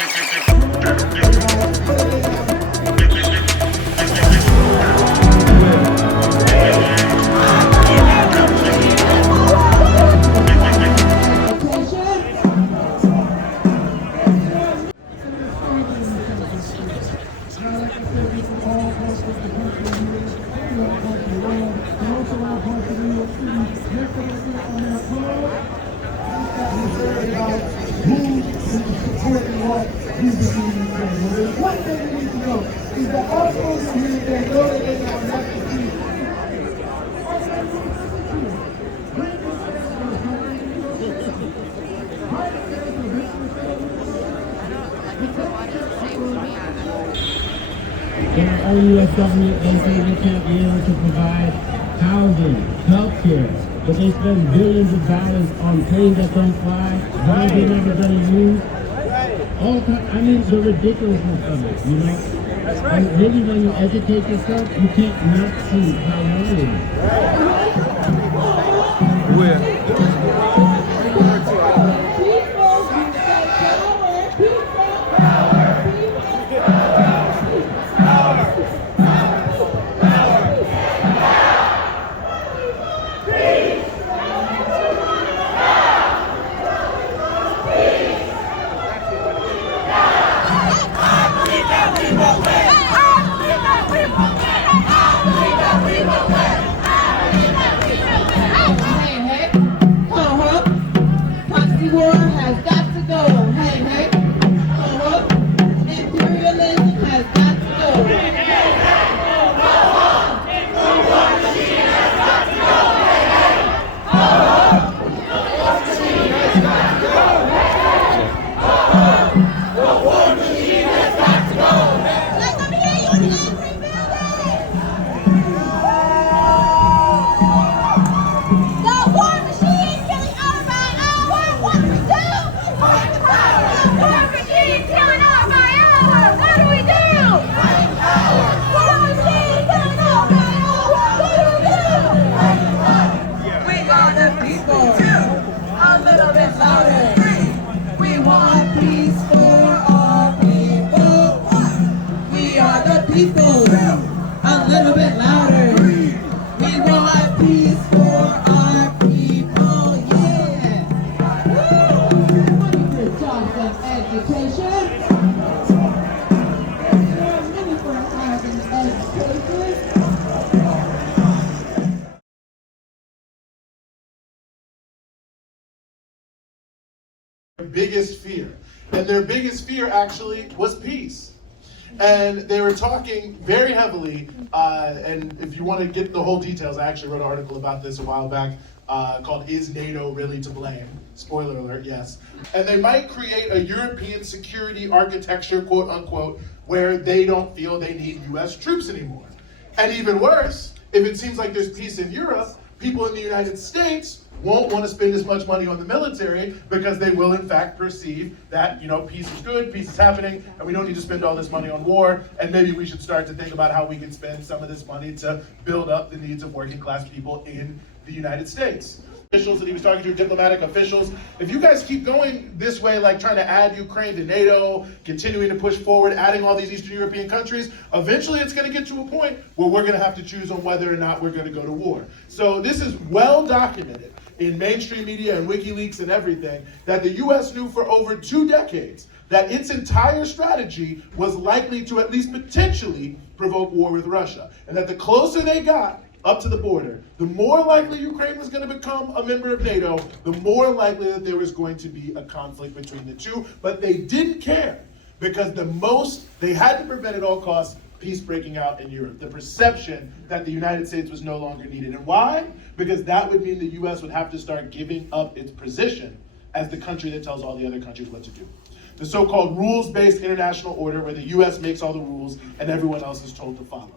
In our own U.S. government, they say they can't be able to provide housing, health care, but they spend billions of dollars on planes that don't fly, ones they're never going to use. All time, I mean, the ridiculousness of it, you know? And really, when you educate yourself, you can't not see how wrong it is. Where? War has got to go. Hey, hey. Imperialism has got to go. The war machine has got to go. Hey, hey. The war machine has got to go. The war machine has got to go. Let them hear you in every building. The war machine killing our right hour. What do we do? Fight the power. The war machine killing our right hour. What do we do? Fight the power. The war machine killing our right hour. What do we do? Fight the power. We are the people. A little bit louder. We want peace for our people. We are the people. A little bit louder. We want peace for our people. Yeah. Good job of education. There are many for having education. Biggest fear. And their biggest fear actually was peace. And they were talking very heavily, and if you want to get the whole details, I actually wrote an article about this a while back called Is NATO Really to Blame? Spoiler alert, yes. And they might create a European security architecture, quote unquote, where they don't feel they need US troops anymore. And even worse, if it seems like there's peace in Europe, people in the United States won't want to spend as much money on the military because they will in fact perceive that, you know, peace is good, peace is happening, and we don't need to spend all this money on war, and maybe we should start to think about how we can spend some of this money to build up the needs of working class people in the United States. Officials that he was talking to, diplomatic officials, if you guys keep going this way, like trying to add Ukraine to NATO, continuing to push forward, adding all these Eastern European countries, eventually it's going to get to a point where we're going to have to choose on whether or not we're going to go to war. So this is well documented in mainstream media and WikiLeaks and everything, that the US knew for over 2 decades that its entire strategy was likely to at least potentially provoke war with Russia. And that the closer they got up to the border, the more likely Ukraine was going to become a member of NATO, the more likely that there was going to be a conflict between the two. But they didn't care, because they had to prevent at all costs peace breaking out in Europe. The perception that the United States was no longer needed. And why? Because that would mean the US would have to start giving up its position as the country that tells all the other countries what to do. The so-called rules-based international order, where the US makes all the rules and everyone else is told to follow.